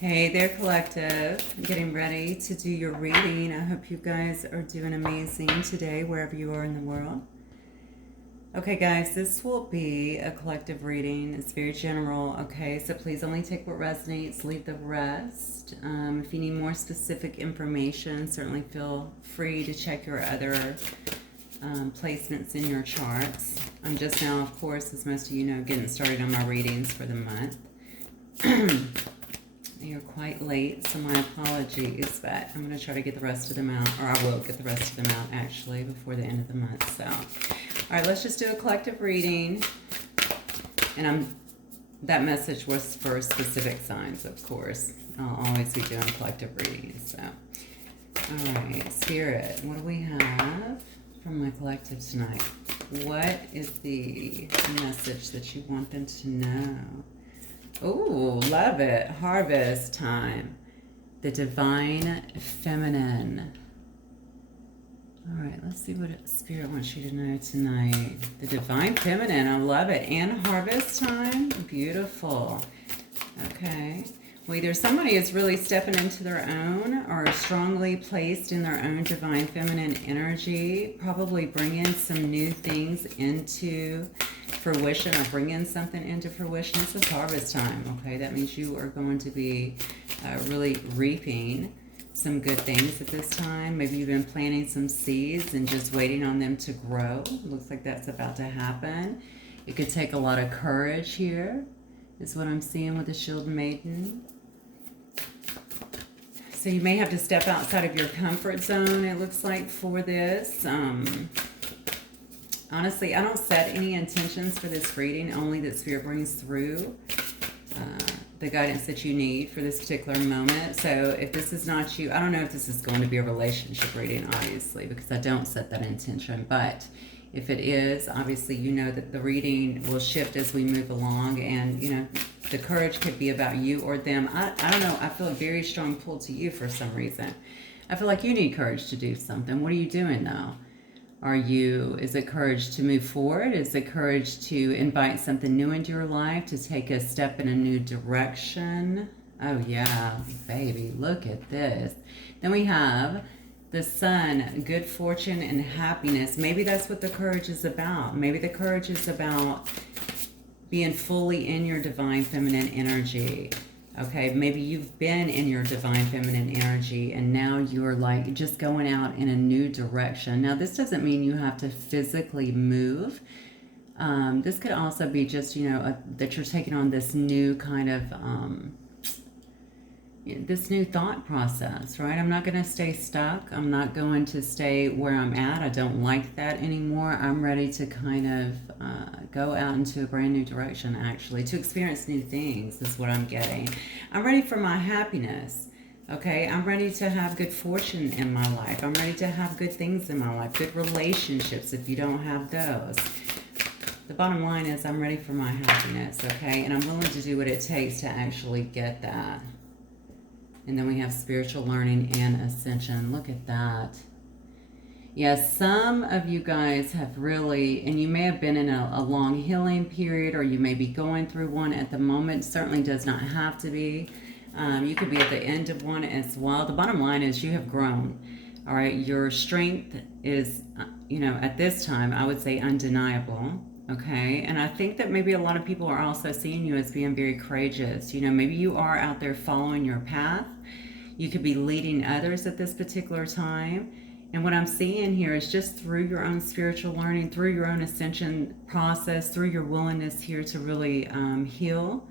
Hey there, collective. I'm getting ready to do your reading. I hope you guys are doing amazing today, wherever you are in the world. Okay, guys, this will be a collective reading. It's very general, okay? So please only take what resonates, leave the rest. If you need more specific information, certainly feel free to check your other placements in your charts. I'm just now, of course, as most of you know, getting started on my readings for the month. You're quite late, so my apologies, but I'm going to try to get the rest of them out, or I will get the rest of them out, actually, before the end of the month. So, all right, let's just do a collective reading. And that message was for specific signs, of course. I'll always be doing collective readings. So, all right, Spirit, what do we have from my collective tonight? What is the message that you want them to know? Oh, love it. Harvest time. The divine feminine. All right, let's see what Spirit wants you to know tonight. The divine feminine. I love it. And harvest time. Beautiful. Okay. Well, either somebody is really stepping into their own or strongly placed in their own divine feminine energy, probably bringing some new things into fruition or bringing something into fruition. This is harvest time, okay? That means you are going to be really reaping some good things at this time. Maybe you've been planting some seeds and just waiting on them to grow. Looks like that's about to happen. It could take a lot of courage here, is what I'm seeing with the Shield Maiden. So you may have to step outside of your comfort zone, it looks like, for this. Honestly, I don't set any intentions for this reading, only that Spirit brings through the guidance that you need for this particular moment. So if this is not you, I don't know if this is going to be a relationship reading, obviously, because I don't set that intention. But if it is, obviously, you know that the reading will shift as we move along. And, you know, the courage could be about you or them. I don't know. I feel a very strong pull to you for some reason. I feel like you need courage to do something. What are you doing, though? Is it courage to move forward? Is it courage to invite something new into your life, to take a step in a new direction? Oh yeah, baby, look at this. Then we have the Sun, good fortune and happiness. Maybe that's what the courage is about. Maybe the courage is about being fully in your divine feminine energy. Okay, maybe you've been in your divine feminine energy and now you're like just going out in a new direction. Now, this doesn't mean you have to physically move. This could also be just, you know, that you're taking on this new kind of, this new thought process, right? I'm not going to stay stuck. I'm not going to stay where I'm at. I don't like that anymore. I'm ready to kind of go out into a brand new direction, actually, to experience new things is what I'm getting. I'm ready for my happiness, okay? I'm ready to have good fortune in my life. I'm ready to have good things in my life, good relationships if you don't have those. The bottom line is I'm ready for my happiness, okay? And I'm willing to do what it takes to actually get that. And then we have spiritual learning and ascension. Look at that. Yes, some of you guys have really, and you may have been in a long healing period, or you may be going through one at the moment. Certainly does not have to be. You could be at the end of one as well. The bottom line is you have grown. All right, your strength is, you know, at this time, I would say undeniable. Okay, and I think that maybe a lot of people are also seeing you as being very courageous. You know, maybe you are out there following your path. You could be leading others at this particular time. And what I'm seeing here is just through your own spiritual learning, through your own ascension process, through your willingness here to really heal,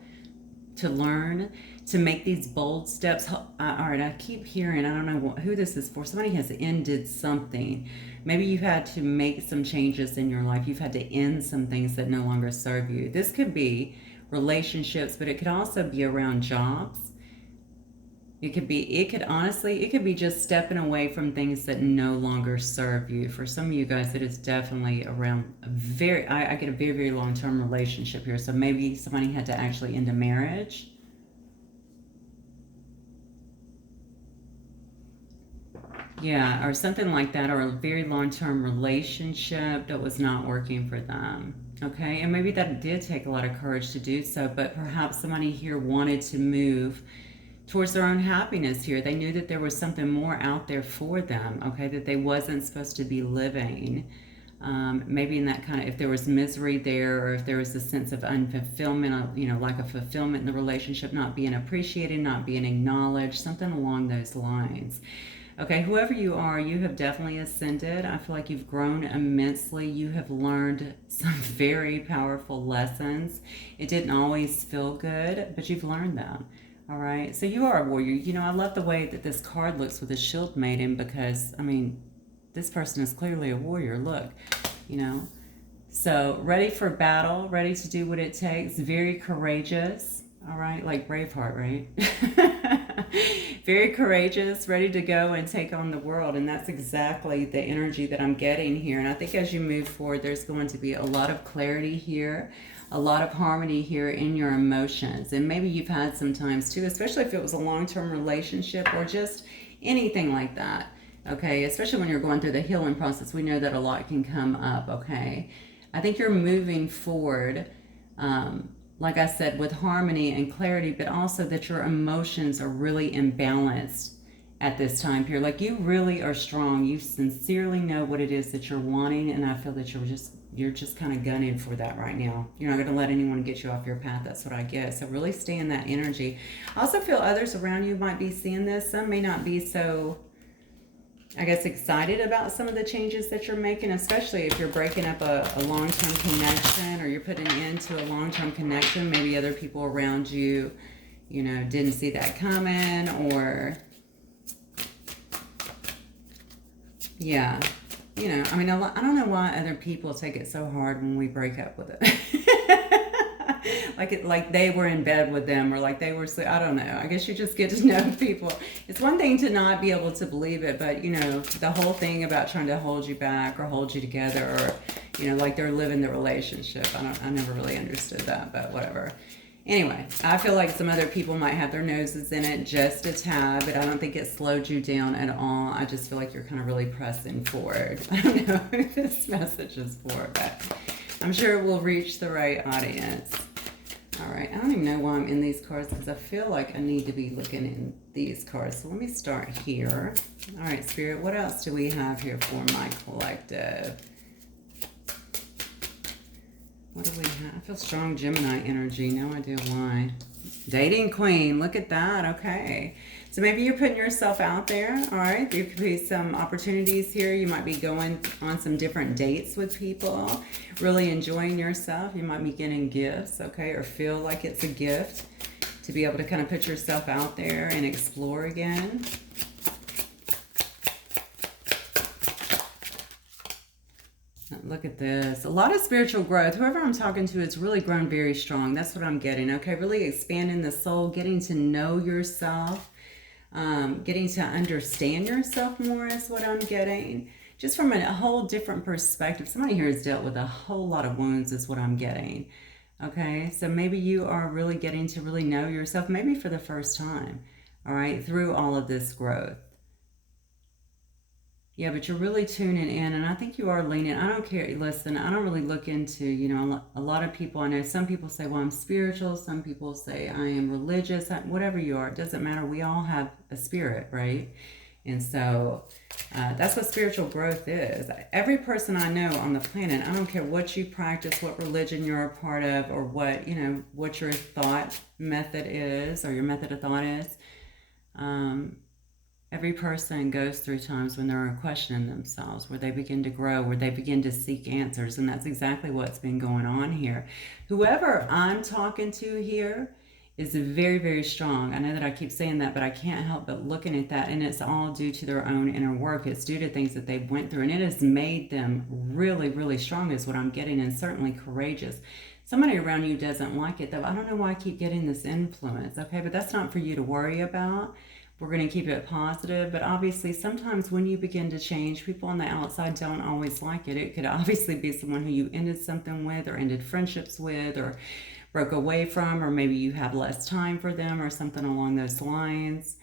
to learn, to make these bold steps. All right, I keep hearing, I don't know who this is for. Somebody has ended something. Maybe you've had to make some changes in your life. You've had to end some things that no longer serve you. This could be relationships, but it could also be around jobs. It could be just stepping away from things that no longer serve you. For some of you guys, it is definitely around I get a very, very long-term relationship here. So maybe somebody had to actually end a marriage. Yeah, or something like that, or a very long-term relationship that was not working for them. Okay, and maybe that did take a lot of courage to do so, but perhaps somebody here wanted to move towards their own happiness here. They knew that there was something more out there for them, okay, that they wasn't supposed to be living. Maybe in that kind of, if there was misery there, or if there was a sense of unfulfillment, you know, lack of fulfillment in the relationship, not being appreciated, not being acknowledged, something along those lines. Okay, whoever you are, you have definitely ascended. I feel like you've grown immensely. You have learned some very powerful lessons. It didn't always feel good, but you've learned them. All right, so you are a warrior. You know, I love the way that this card looks with a shield maiden, because, I mean, this person is clearly a warrior. Look, you know. So ready for battle, ready to do what it takes, very courageous. All right, like Braveheart, right? Very courageous, ready to go and take on the world. And that's exactly the energy that I'm getting here. And I think as you move forward, there's going to be a lot of clarity here, a lot of harmony here in your emotions. And maybe you've had some times too, especially if it was a long-term relationship or just anything like that. Okay, especially when you're going through the healing process, we know that a lot can come up, okay? I think you're moving forward, like I said, with harmony and clarity, but also that your emotions are really imbalanced at this time period. Like, you really are strong. You sincerely know what it is that you're wanting, and I feel that you're just kind of gunning for that right now. You're not going to let anyone get you off your path. That's what I get. So really stay in that energy. I also feel others around you might be seeing this. Some may not be so, I guess, excited about some of the changes that you're making, especially if you're breaking up a long-term connection, or you're putting an end to a long-term connection. Maybe other people around you, you know, didn't see that coming, or, yeah, you know, I mean, I don't know why other people take it so hard when we break up with it. Like they were in bed with them, or like they were, I don't know. I guess you just get to know people. It's one thing to not be able to believe it, but, you know, the whole thing about trying to hold you back or hold you together, or, you know, like they're living the relationship. I never really understood that, but whatever. Anyway, I feel like some other people might have their noses in it just a tad, but I don't think it slowed you down at all. I just feel like you're kind of really pressing forward. I don't know who this message is for, but I'm sure it will reach the right audience. All right, I don't even know why I'm in these cards, because I feel like I need to be looking in these cards. So let me start here. All right, Spirit, what else do we have here for my collective? What do we have? I feel strong Gemini energy. No idea why. Dating Queen. Look at that. Okay. So maybe you're putting yourself out there. All right. There could be some opportunities here. You might be going on some different dates with people. Really enjoying yourself. You might be getting gifts. Okay. Or feel like it's a gift to be able to kind of put yourself out there and explore again. Look at this. A lot of spiritual growth. Whoever I'm talking to has really grown very strong. That's what I'm getting. Okay, really expanding the soul, getting to know yourself, getting to understand yourself more is what I'm getting. Just from a whole different perspective. Somebody here has dealt with a whole lot of wounds is what I'm getting. Okay, so maybe you are really getting to really know yourself, maybe for the first time, all right, through all of this growth. Yeah, but you're really tuning in, and I think you are leaning. I don't care. Listen, I don't really look into, you know, a lot of people. I know some people say, well, I'm spiritual. Some people say I am religious. Whatever you are, it doesn't matter. We all have a spirit, right? And so that's what spiritual growth is. Every person I know on the planet, I don't care what you practice, what religion you're a part of, or what, you know, what your thought method is, or your method of thought is. Every person goes through times when they're questioning themselves, where they begin to grow, where they begin to seek answers. And that's exactly what's been going on here. Whoever I'm talking to here is very, very strong. I know that I keep saying that, but I can't help but looking at that. And it's all due to their own inner work. It's due to things that they went through. And it has made them really, really strong is what I'm getting, and certainly courageous. Somebody around you doesn't like it, though. I don't know why I keep getting this influence, okay? But that's not for you to worry about. We're going to keep it positive, but obviously sometimes when you begin to change, people on the outside don't always like it. It could obviously be someone who you ended something with, or ended friendships with, or broke away from, or maybe you have less time for them, or something along those lines.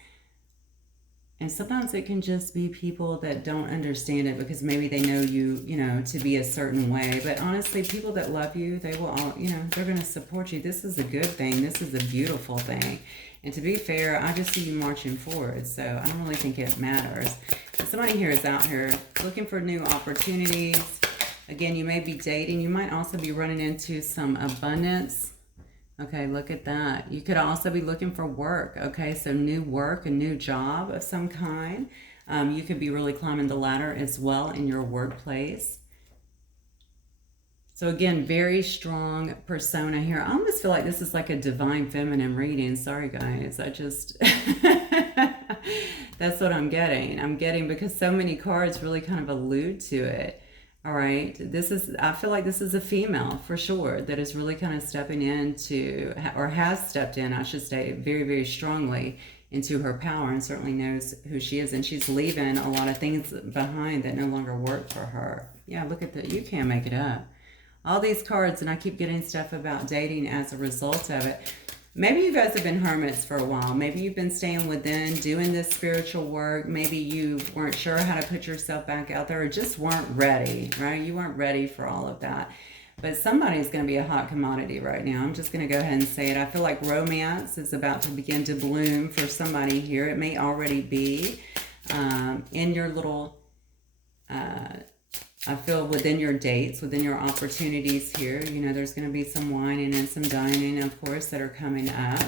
And sometimes it can just be people that don't understand it because maybe they know you, you know, to be a certain way. But honestly, people that love you, they will all, you know, they're going to support you. This is a good thing. This is a beautiful thing. And to be fair, I just see you marching forward, so I don't really think it matters. But somebody here is out here looking for new opportunities. Again, you may be dating. You might also be running into some abundance. Okay, look at that. You could also be looking for work. Okay, so new work, a new job of some kind. You could be really climbing the ladder as well in your workplace. So again, very strong persona here. I almost feel like this is like a divine feminine reading. Sorry, guys. I just... That's what I'm getting. I'm getting because so many cards really kind of allude to it. All right. I feel like this is a female for sure that is really kind of stepping into, or has stepped in, I should say, very, very strongly into her power and certainly knows who she is. And she's leaving a lot of things behind that no longer work for her. Yeah, look at that. You can't make it up. All these cards, and I keep getting stuff about dating as a result of it. Maybe you guys have been hermits for a while. Maybe you've been staying within, doing this spiritual work. Maybe you weren't sure how to put yourself back out there or just weren't ready, right? You weren't ready for all of that. But somebody's going to be a hot commodity right now. I'm just going to go ahead and say it. I feel like romance is about to begin to bloom for somebody here. It may already be in your little... I feel within your dates, within your opportunities here, you know, there's going to be some whining and some dining, of course, that are coming up.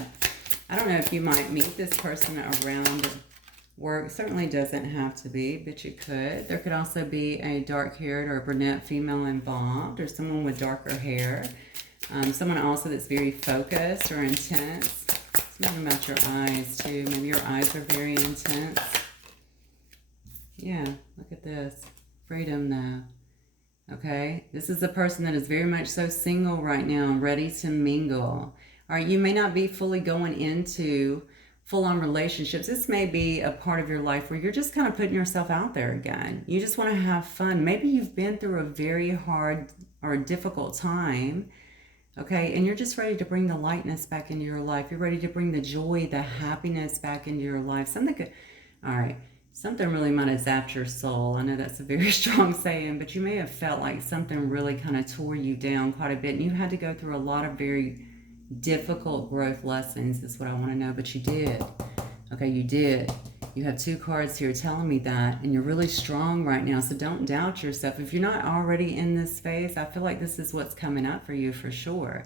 I don't know if you might meet this person around work. Certainly doesn't have to be, but you could. There could also be a dark-haired or a brunette female involved, or someone with darker hair. Someone also that's very focused or intense. Something about your eyes, too. Maybe your eyes are very intense. Yeah, look at this. Freedom, though. Okay, this is a person that is very much so single right now and ready to mingle. All right, you may not be fully going into full-on relationships. This may be a part of your life where you're just kind of putting yourself out there again. You just want to have fun. Maybe you've been through a very hard or difficult time, okay, and you're just ready to bring the lightness back into your life. You're ready to bring the joy, the happiness back into your life. Something good. All right. Something really might have zapped your soul. I know that's a very strong saying, but you may have felt like something really kind of tore you down quite a bit. And you had to go through a lot of very difficult growth lessons, is what I want to know. But you did. Okay, you did. You have two cards here telling me that. And you're really strong right now. So don't doubt yourself. If you're not already in this phase, I feel like this is what's coming up for you for sure.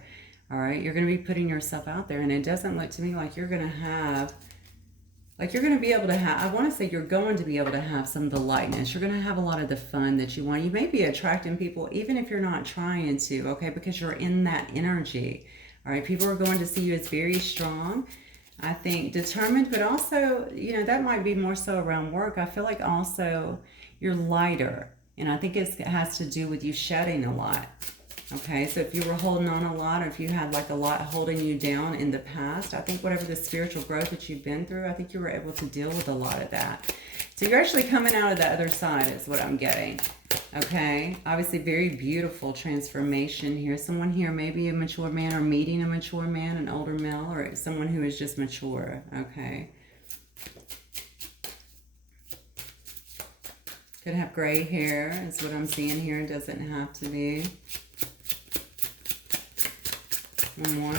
All right, you're going to be putting yourself out there. And it doesn't look to me like you're going to have... Like you're going to be able to have, I want to say you're going to be able to have some of the lightness. You're going to have a lot of the fun that you want. You may be attracting people even if you're not trying to, okay, because you're in that energy. All right, people are going to see you as very strong. I think determined, but also, you know, that might be more so around work. I feel like also you're lighter. And I think it has to do with you shedding a lot. Okay, so if you were holding on a lot, or if you had like a lot holding you down in the past, I think whatever the spiritual growth that you've been through, I think you were able to deal with a lot of that. So you're actually coming out of the other side is what I'm getting. Okay, obviously very beautiful transformation here. Someone here, maybe a mature man, or meeting a mature man, an older male, or someone who is just mature. Okay. Could have gray hair is what I'm seeing here. It doesn't have to be. One more.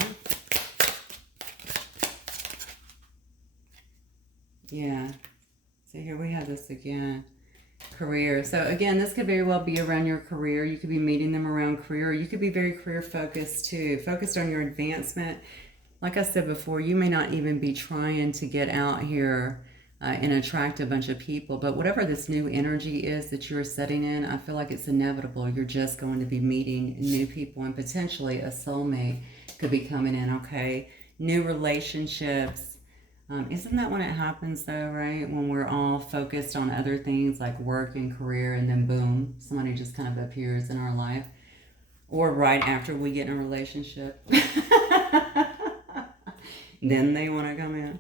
Yeah. So here we have this again. Career. So again, this could very well be around your career. You could be meeting them around career. You could be very career focused too. Focused on your advancement. Like I said before, you may not even be trying to get out here and attract a bunch of people. But whatever this new energy is that you're setting in, I feel like it's inevitable. You're just going to be meeting new people, and potentially a soulmate could be coming in, okay? New relationships. Isn't that when it happens though, right? When we're all focused on other things like work and career, and then boom, somebody just kind of appears in our life. Or right after we get in a relationship. Then they want to come in.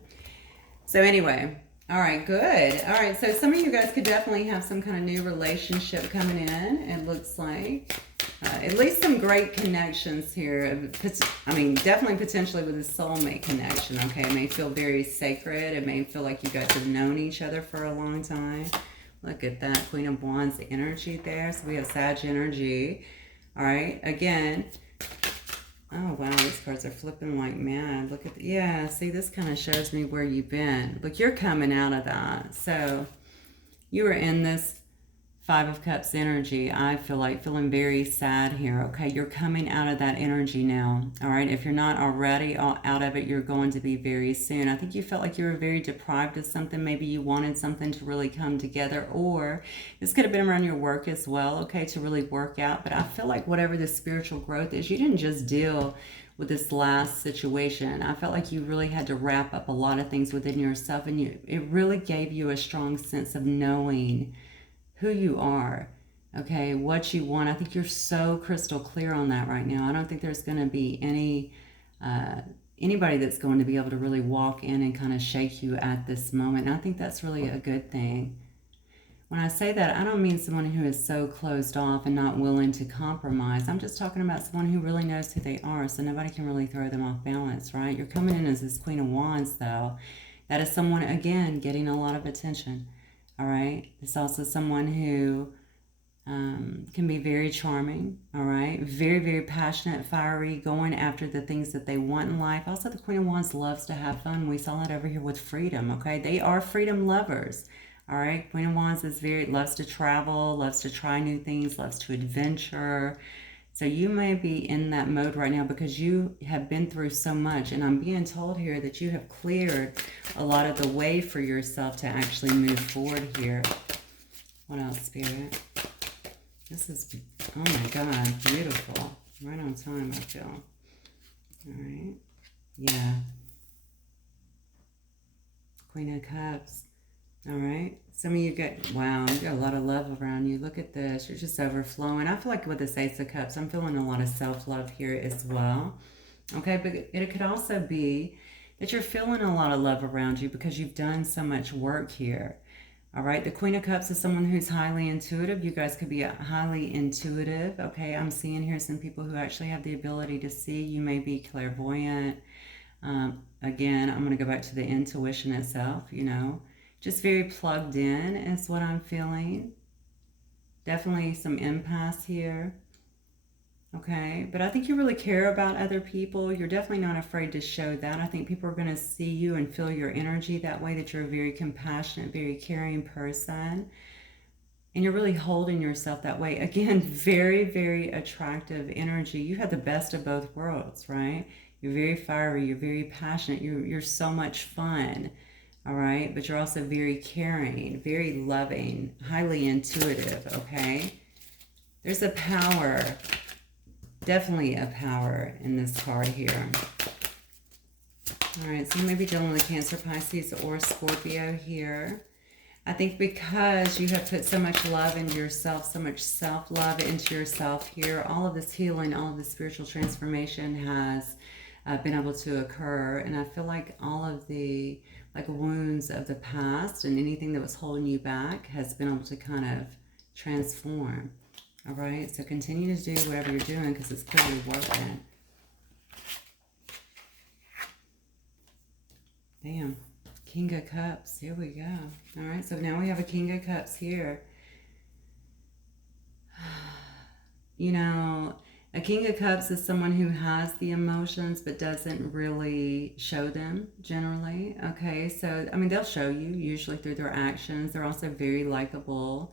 So anyway, all right, good. All right, so some of you guys could definitely have some kind of new relationship coming in, it looks like. At least some great connections here. I mean, definitely potentially with a soulmate connection, okay? It may feel very sacred. It may feel like you guys have known each other for a long time. Look at that, Queen of Wands energy there. So we have Sag energy. All right, again, Oh, wow, these cards are flipping like mad. Look at, yeah, see, this kind of shows me where you've been. Look, you're coming out of that. So you were in this Five of Cups energy. I feel like feeling very sad here. Okay, you're coming out of that energy now. All right, if you're not already out of it, you're going to be very soon. I think you felt like you were very deprived of something. Maybe you wanted something to really come together, or this could have been around your work as well, okay, to really work out. But I feel like whatever the spiritual growth is, you didn't just deal with this last situation. I felt like you really had to wrap up a lot of things within yourself, and it really gave you a strong sense of knowing who you are, okay, what you want. I think you're so crystal clear on that right now. I don't think there's going to be anybody that's going to be able to really walk in and kind of shake you at this moment. And I think that's really a good thing. When I say that, I don't mean someone who is so closed off and not willing to compromise. I'm just talking about someone who really knows who they are, so nobody can really throw them off balance, right? You're coming in as this Queen of Wands, though. That is someone, again, getting a lot of attention. All right. It's also someone who can be very charming. All right. Very, very passionate, fiery, going after the things that they want in life. Also, the Queen of Wands loves to have fun. We saw that over here with freedom. Okay. They are freedom lovers. All right. Queen of Wands is loves to travel, loves to try new things, loves to adventure. So you may be in that mode right now because you have been through so much. And I'm being told here that you have cleared a lot of the way for yourself to actually move forward here. What else, Spirit? This is, oh my God, beautiful. Right on time, I feel. All right. Yeah. Queen of Cups. All right. Some of you get, wow, you got a lot of love around you. Look at this. You're just overflowing. I feel like with this Ace of Cups, I'm feeling a lot of self-love here as well. Okay, but it could also be that you're feeling a lot of love around you because you've done so much work here. All right, the Queen of Cups is someone who's highly intuitive. You guys could be highly intuitive. Okay, I'm seeing here some people who actually have the ability to see. You may be clairvoyant. Again, I'm going to go back to the intuition itself, you know. Just very plugged in is what I'm feeling. Definitely some empaths here. Okay, but I think you really care about other people. You're definitely not afraid to show that. I think people are going to see you and feel your energy that way, that you're a very compassionate, very caring person. And you're really holding yourself that way. Again, very, very attractive energy. You have the best of both worlds, right? You're very fiery. You're very passionate. You're so much fun. All right, but you're also very caring, very loving, highly intuitive, okay? There's a power, definitely a power in this card here. All right, so you may be dealing with a Cancer, Pisces, or Scorpio here. I think because you have put so much love into yourself, so much self-love into yourself here, all of this healing, all of this spiritual transformation has been able to occur. And I feel like all of the wounds of the past and anything that was holding you back has been able to kind of transform. All right, so continue to do whatever you're doing because it's clearly working. Damn, King of Cups, here we go. All right, so now we have a King of Cups here. You know, a King of Cups is someone who has the emotions but doesn't really show them generally. Okay, so, I mean, they'll show you usually through their actions. They're also very likable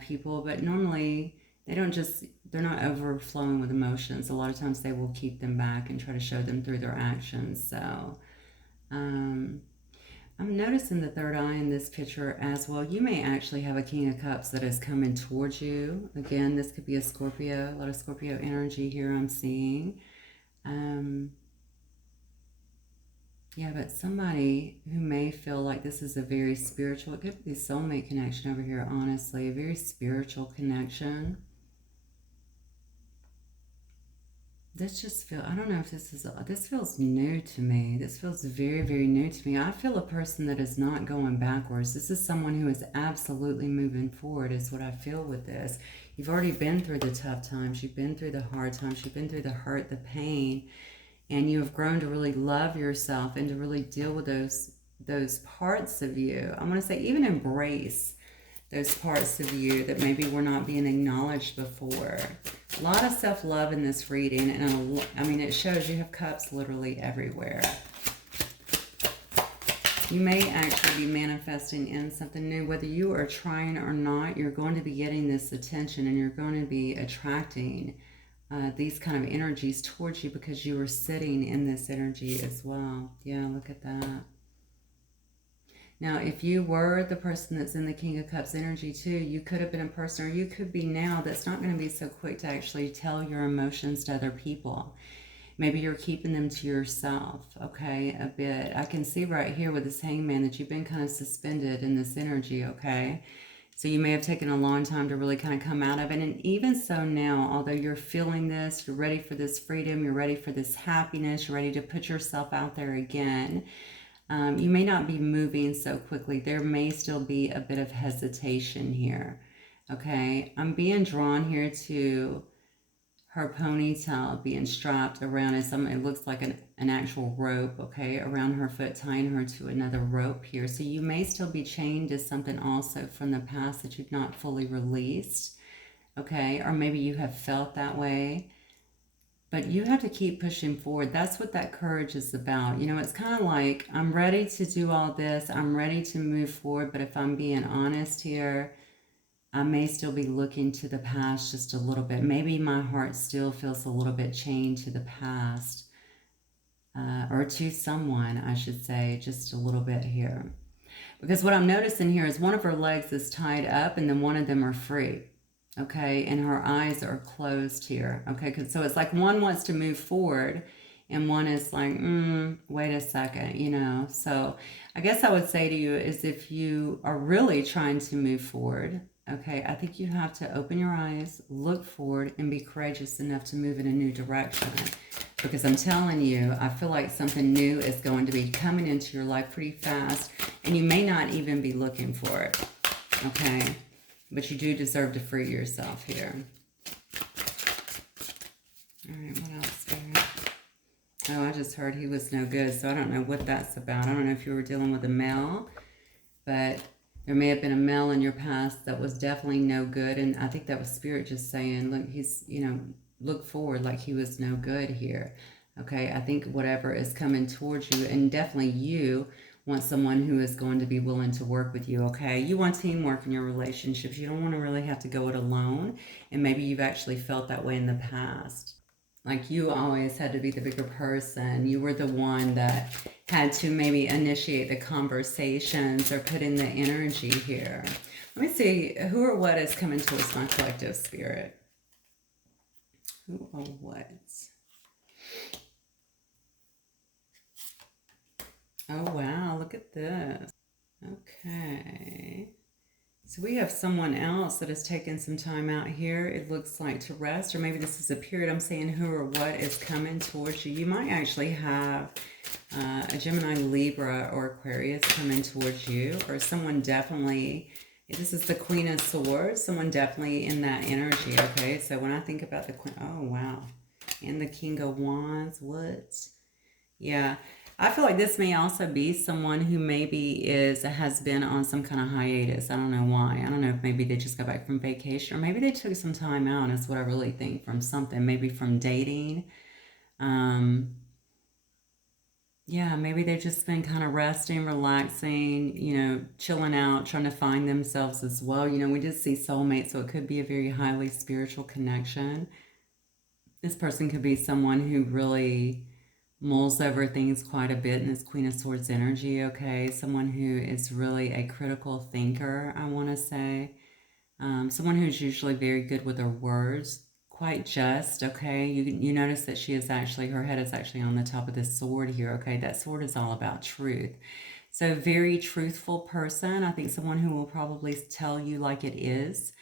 people, but normally they're not overflowing with emotions. A lot of times they will keep them back and try to show them through their actions. So, I'm noticing the third eye in this picture as well. You may actually have a King of Cups that is coming towards you. Again, this could be a Scorpio. A lot of Scorpio energy here I'm seeing. Yeah, but somebody who may feel like this is a very spiritual, it could be soulmate connection over here, honestly. A very spiritual connection. This just feels, I don't know if this feels new to me. This feels very, very new to me. I feel a person that is not going backwards. This is someone who is absolutely moving forward is what I feel with this. You've already been through the tough times. You've been through the hard times. You've been through the hurt, the pain, and you have grown to really love yourself and to really deal with those parts of you. I want to say even embrace those parts of you that maybe were not being acknowledged before. A lot of self-love in this reading, and I mean, it shows you have cups literally everywhere. You may actually be manifesting in something new. Whether you are trying or not, you're going to be getting this attention, and you're going to be attracting these kind of energies towards you because you are sitting in this energy as well. Yeah, look at that. Now, if you were the person that's in the King of Cups energy too, you could have been a person, or you could be now, that's not going to be so quick to actually tell your emotions to other people. Maybe you're keeping them to yourself, okay, a bit. I can see right here with this Hangman that you've been kind of suspended in this energy, okay? So you may have taken a long time to really kind of come out of it. And even so now, although you're feeling this, you're ready for this freedom, you're ready for this happiness, you're ready to put yourself out there again, you may not be moving so quickly. There may still be a bit of hesitation here, okay? I'm being drawn here to her ponytail being strapped around it looks like an actual rope, okay, around her foot, tying her to another rope here. So you may still be chained to something also from the past that you've not fully released, okay? Or maybe you have felt that way. But you have to keep pushing forward. That's what that courage is about. You know, it's kind of like, I'm ready to do all this. I'm ready to move forward. But if I'm being honest here, I may still be looking to the past just a little bit. Maybe my heart still feels a little bit chained to the past. Or to someone, I should say, just a little bit here. Because what I'm noticing here is one of her legs is tied up and then one of them are free. Okay, and her eyes are closed here. Okay, so it's like one wants to move forward and one is like, wait a second, you know. So I guess I would say to you is if you are really trying to move forward, okay, I think you have to open your eyes, look forward, and be courageous enough to move in a new direction. Because I'm telling you, I feel like something new is going to be coming into your life pretty fast, and you may not even be looking for it, okay? But you do deserve to free yourself here. All right, what else here? Oh, I just heard he was no good, so I don't know what that's about. I don't know if you were dealing with a male, but there may have been a male in your past that was definitely no good, and I think that was Spirit just saying, look, he's, you know, look forward like he was no good here. Okay, I think whatever is coming towards you, and definitely you want someone who is going to be willing to work with you, okay? You want teamwork in your relationships. You don't want to really have to go it alone, and maybe you've actually felt that way in the past. Like you always had to be the bigger person. You were the one that had to maybe initiate the conversations or put in the energy here. Let me see, who or what is coming towards my collective spirit? Who or what? Oh, wow, look at this. Okay. So we have someone else that has taken some time out here, it looks like, to rest, or maybe this is a period. I'm saying who or what is coming towards you. You might actually have a Gemini, Libra, or Aquarius coming towards you, or someone definitely, this is the Queen of Swords, someone definitely in that energy, okay? So when I think about the Queen, oh, wow. And the King of Wands, what? Yeah. I feel like this may also be someone who maybe has been on some kind of hiatus. I don't know why. I don't know if maybe they just got back from vacation, or maybe they took some time out, is what I really think, from something, maybe from dating. Yeah, maybe they've just been kind of resting, relaxing, you know, chilling out, trying to find themselves as well. You know, we did see soulmate, so it could be a very highly spiritual connection. This person could be someone who really mulls over things quite a bit in this Queen of Swords energy, okay? Someone who is really a critical thinker, I want to say. Someone who's usually very good with their words, quite just, okay? You notice that she is actually, her head is actually on the top of this sword here, okay? That sword is all about truth. So very truthful person. I think someone who will probably tell you like it is.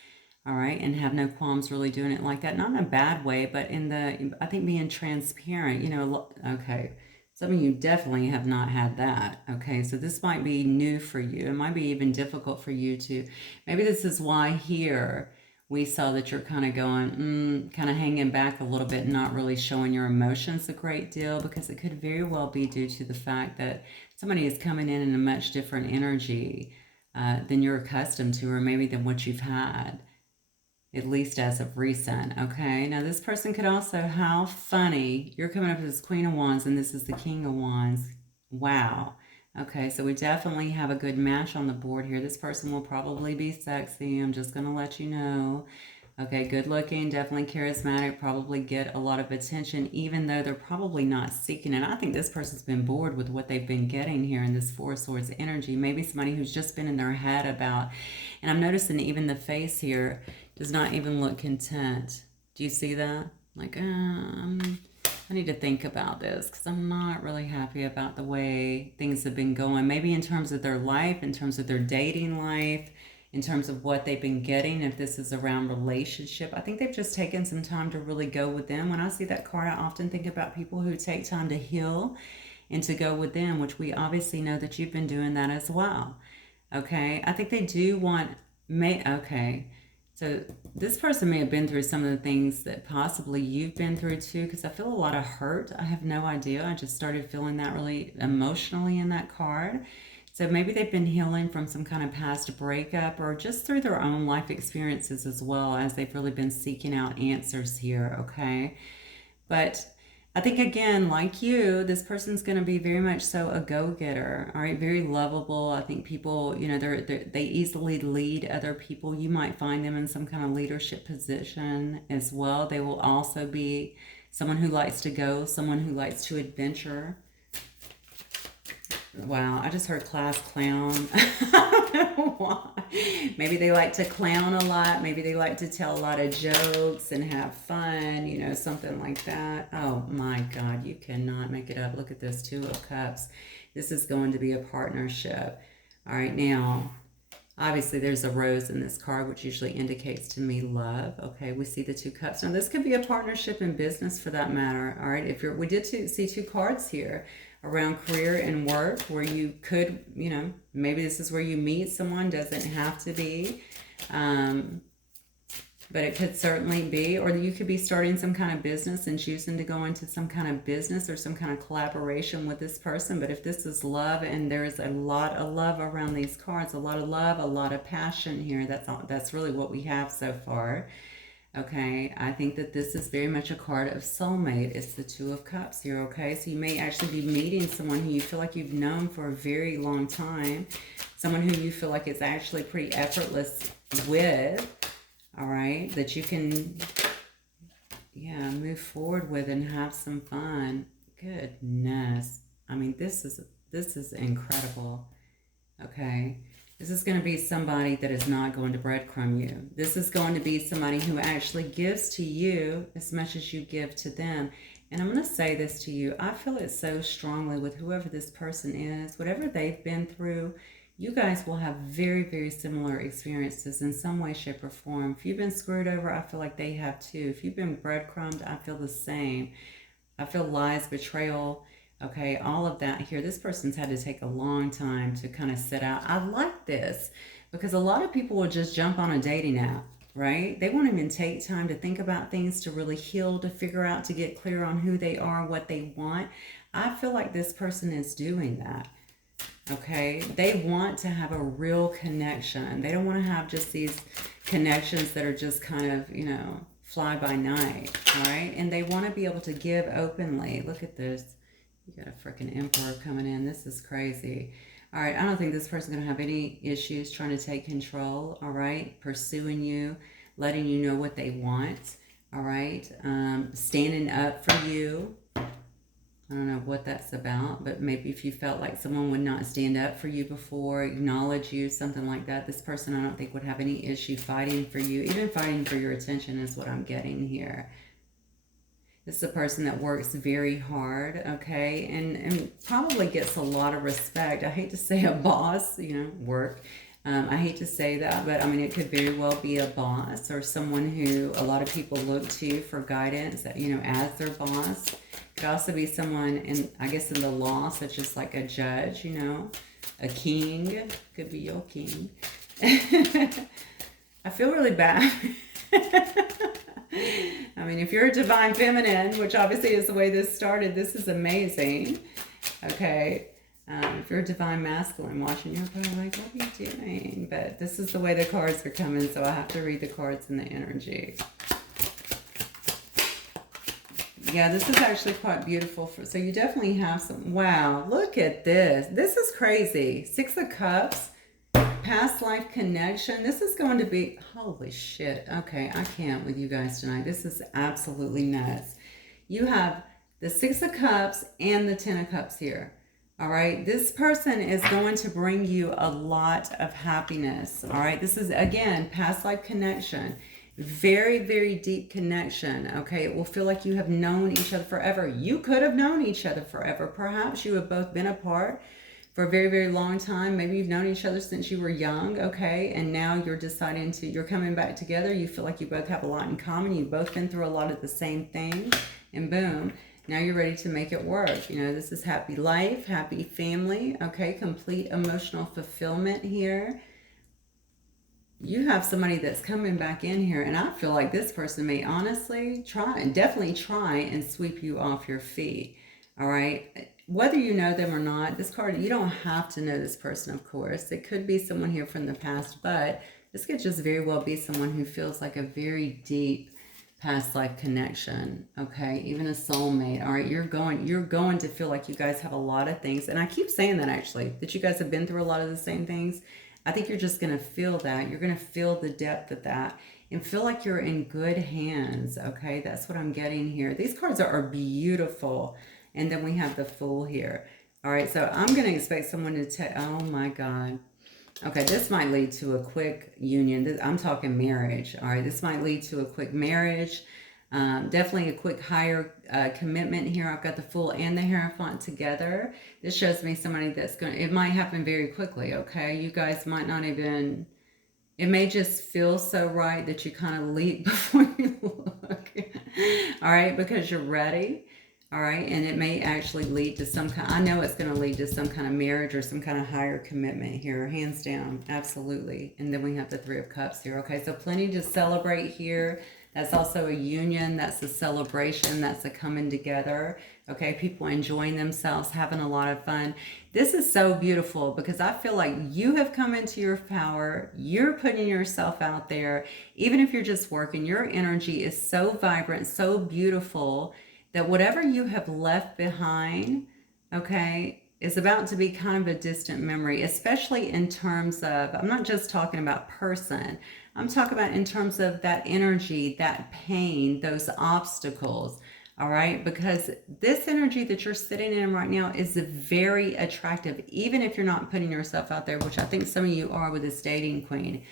All right, and have no qualms really doing it like that. Not in a bad way, but I think being transparent, you know, okay. Some of you definitely have not had that, okay? So this might be new for you. It might be even difficult for you to, maybe this is why here we saw that you're kind of going, kind of hanging back a little bit, not really showing your emotions a great deal, because it could very well be due to the fact that somebody is coming in a much different energy. than you're accustomed to, or maybe than what you've had, at least as of recent. Okay, now this person could also, how funny, you're coming up as Queen of Wands and this is the King of Wands. Wow. Okay, so we definitely have a good match on the board here. This person will probably be sexy. I'm just going to let you know. Okay, good looking, definitely charismatic, probably get a lot of attention, even though they're probably not seeking it. I think this person's been bored with what they've been getting here in this Four of Swords energy. Maybe somebody who's just been in their head about, and I'm noticing even the face here does not even look content. Do you see that? Like, I need to think about this because I'm not really happy about the way things have been going. Maybe in terms of their life, in terms of their dating life, in terms of what they've been getting, if this is around relationship. I think they've just taken some time to really go with them. When I see that card, I often think about people who take time to heal and to go with them, which we obviously know that you've been doing that as well. Okay, I think they do want, okay, so this person may have been through some of the things that possibly you've been through too, because I feel a lot of hurt. I have no idea. I just started feeling that really emotionally in that card. So maybe they've been healing from some kind of past breakup or just through their own life experiences as well, as they've really been seeking out answers here, okay? But I think, again, like you, this person's going to be very much so a go-getter, all right? Very lovable. I think people, you know, they easily lead other people. You might find them in some kind of leadership position as well. They will also be someone who likes to go, someone who likes to adventure. Wow, I just heard class clown. I don't know why. Maybe they like to clown a lot. Maybe they like to tell a lot of jokes and have fun, you know, something like that. Oh my God, you cannot make it up. Look at this, Two of Cups. This is going to be a partnership. All right, now, obviously there's a rose in this card, which usually indicates to me love. Okay, we see the Two Cups. Now, this could be a partnership in business for that matter. All right, we did see two cards here around career and work where you could, you know, maybe this is where you meet someone, doesn't have to be, but it could certainly be, or you could be starting some kind of business and choosing to go into some kind of business or some kind of collaboration with this person. But if this is love, and there's a lot of love around these cards, a lot of love, a lot of passion here, that's really what we have so far. Okay, I think that this is very much a card of soulmate. It's the Two of Cups here, okay? So you may actually be meeting someone who you feel like you've known for a very long time, someone who you feel like it's actually pretty effortless with, all right, that you can, yeah, move forward with and have some fun. Goodness. I mean, this is incredible, okay? This is going to be somebody that is not going to breadcrumb you. This is going to be somebody who actually gives to you as much as you give to them. And I'm going to say this to you. I feel it so strongly with whoever this person is. Whatever they've been through, you guys will have very, very similar experiences in some way, shape, or form. If you've been screwed over, I feel like they have too. If you've been breadcrumbed, I feel the same. I feel lies, betrayal, okay, all of that here. This person's had to take a long time to kind of set out. I like this because a lot of people will just jump on a dating app, right? They won't even take time to think about things, to really heal, to figure out, to get clear on who they are, what they want. I feel like this person is doing that, okay? They want to have a real connection. They don't want to have just these connections that are just kind of, you know, fly by night, all right? And they want to be able to give openly. Look at this. You got a freaking emperor coming in. This is crazy. All right, I don't think this person's going to have any issues trying to take control, all right? Pursuing you, letting you know what they want, all right? Standing up for you. I don't know what that's about, but maybe if you felt like someone would not stand up for you before, acknowledge you, something like that, this person I don't think would have any issue fighting for you, even fighting for your attention is what I'm getting here. This is a person that works very hard, okay, and probably gets a lot of respect. I hate to say a boss, you know, work. I hate to say that, but I mean, it could very well be a boss or someone who a lot of people look to for guidance, you know, as their boss. It could also be someone in, I guess, in the law, such as like a judge, you know, a king. Could be your king. I feel really bad. I mean, if you're a divine feminine, which obviously is the way this started, this is amazing. Okay. If you're a divine masculine watching, you're probably like, what are you doing? But this is the way the cards are coming, so I have to read the cards and the energy. Yeah, this is actually quite beautiful. So you definitely have some, wow, look at this. This is crazy. 6 of Cups, past life connection. This is going to be, holy shit. Okay, I can't with you guys tonight. This is absolutely nuts. You have the 6 of Cups and the 10 of Cups here. All right, this person is going to bring you a lot of happiness. All right, this is, again, past life connection. Very, very deep connection. Okay, it will feel like you have known each other forever. You could have known each other forever. Perhaps you have both been apart for a very, very long time. Maybe you've known each other since you were young, okay? And now you're deciding to, you're coming back together. You feel like you both have a lot in common. You've both been through a lot of the same things. And boom, now you're ready to make it work. You know, this is happy life, happy family, okay? Complete emotional fulfillment here. You have somebody that's coming back in here, and I feel like this person may honestly definitely try and sweep you off your feet, all right? Whether you know them or not, this card, you don't have to know this person, of course. It could be someone here from the past, but this could just very well be someone who feels like a very deep past life connection, okay? Even a soulmate, all right? You're going to feel like you guys have a lot of things, and I keep saying that actually, that you guys have been through a lot of the same things. I think you're just going to feel that. You're going to feel the depth of that and feel like you're in good hands, okay? That's what I'm getting here. These cards are beautiful. And then we have the Fool here. All right, so I'm going to expect someone to take, oh my God. Okay, this might lead to a quick union. I'm talking marriage. All right, this might lead to a quick marriage. Definitely a quick higher commitment here. I've got the Fool and the Hierophant together. This shows me somebody that's going to, it might happen very quickly, okay? You guys might not even, it may just feel so right that you kind of leap before you look. All right, because you're ready. All right, and it may actually lead to some kind, I know it's going to lead to some kind of marriage or some kind of higher commitment here, hands down, absolutely. And then we have the 3 of Cups here, okay? So plenty to celebrate here. That's also a union, that's a celebration, that's a coming together, okay? People enjoying themselves, having a lot of fun. This is so beautiful because I feel like you have come into your power, you're putting yourself out there. Even if you're just working, your energy is so vibrant, so beautiful, that whatever you have left behind, okay, is about to be kind of a distant memory, especially in terms of, I'm not just talking about person, I'm talking about in terms of that energy, that pain, those obstacles, all right? Because this energy that you're sitting in right now is very attractive, even if you're not putting yourself out there, which I think some of you are with this dating queen,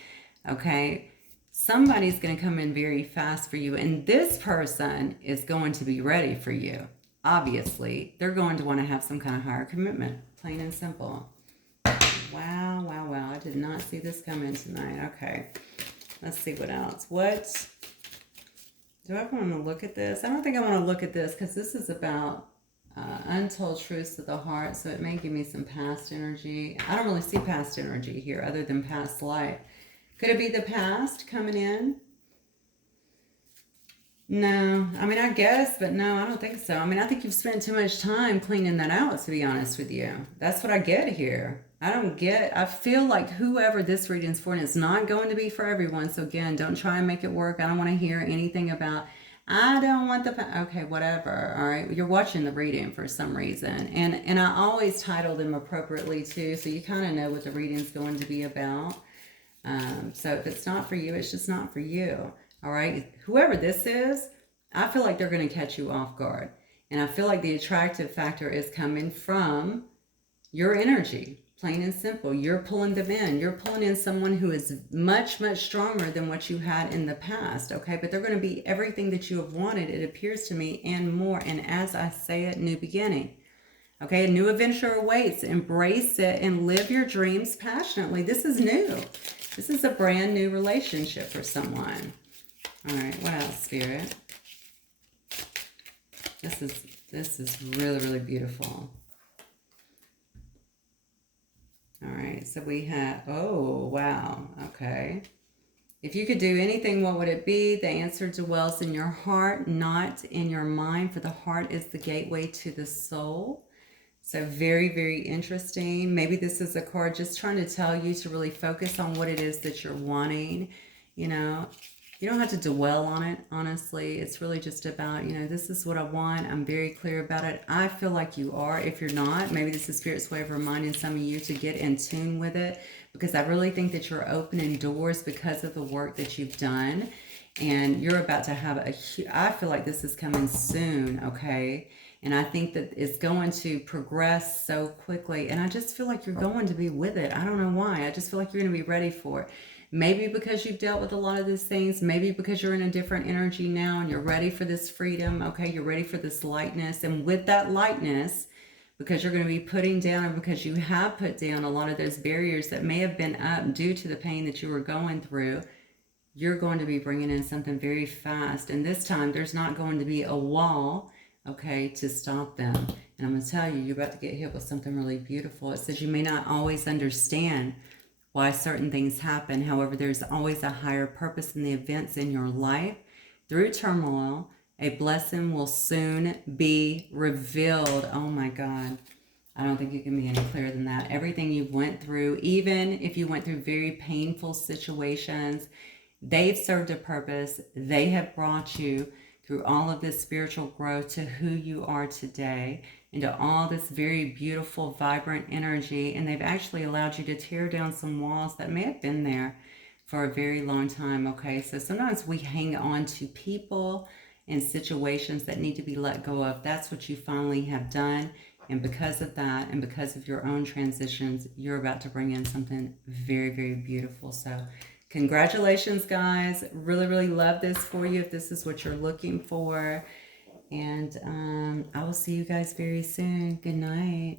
okay? Somebody's going to come in very fast for you, and this person is going to be ready for you. Obviously, they're going to want to have some kind of higher commitment, plain and simple. Wow, wow, wow. I did not see this coming tonight. Okay, let's see what else. What do I want to look at this? I don't think I want to look at this because this is about untold truths of the heart, so it may give me some past energy. I don't really see past energy here other than past life. Could it be the past coming in? No, I mean, I guess, but no, I don't think so. I mean, I think you've spent too much time cleaning that out, to be honest with you. That's what I get here. I feel like whoever this reading's for, and it's not going to be for everyone. So again, don't try and make it work. I don't want to hear anything about, I don't want okay, whatever. All right. You're watching the reading for some reason. And I always title them appropriately too. So you kind of know what the reading's going to be about. So if it's not for you, it's just not for you. All right. Whoever this is, I feel like they're going to catch you off guard. And I feel like the attractive factor is coming from your energy, plain and simple. You're pulling them in. You're pulling in someone who is much, much stronger than what you had in the past. Okay. But they're going to be everything that you have wanted, it appears to me, and more. And as I say it, new beginning. Okay, a new adventure awaits. Embrace it and live your dreams passionately. This is new. This is a brand new relationship for someone. All right, what else, Spirit? This is really, really beautiful. All right, so we have, oh, wow, okay. If you could do anything, what would it be? The answer dwells in your heart, not in your mind, for the heart is the gateway to the soul. So very, very interesting. Maybe this is a card just trying to tell you to really focus on what it is that you're wanting. You know, you don't have to dwell on it, honestly. It's really just about, this is what I want. I'm very clear about it. I feel like you are. If you're not, maybe this is Spirit's way of reminding some of you to get in tune with it, because I really think that you're opening doors because of the work that you've done. And you're about to have I feel like this is coming soon, okay? And I think that it's going to progress so quickly. And I just feel like you're going to be with it. I don't know why. I just feel like you're going to be ready for it. Maybe because you've dealt with a lot of these things. Maybe because you're in a different energy now and you're ready for this freedom. Okay, you're ready for this lightness. And with that lightness, because you're going to be putting down, or because you have put down a lot of those barriers that may have been up due to the pain that you were going through, you're going to be bringing in something very fast. And this time, there's not going to be a wall, okay, to stop them. And I'm going to tell you, you're about to get hit with something really beautiful. It says you may not always understand why certain things happen. However, there's always a higher purpose in the events in your life. Through turmoil, a blessing will soon be revealed. Oh my God. I don't think you can be any clearer than that. Everything you went through, even if you went through very painful situations, they've served a purpose. They have brought you through all of this spiritual growth to who you are today, into all this very beautiful, vibrant energy. And they've actually allowed you to tear down some walls that may have been there for a very long time, okay? So sometimes we hang on to people and situations that need to be let go of. That's what you finally have done. And because of that, and because of your own transitions, you're about to bring in something very, very beautiful. So congratulations, guys. Really, really love this for you if this is what you're looking for. And I will see you guys very soon. Good night.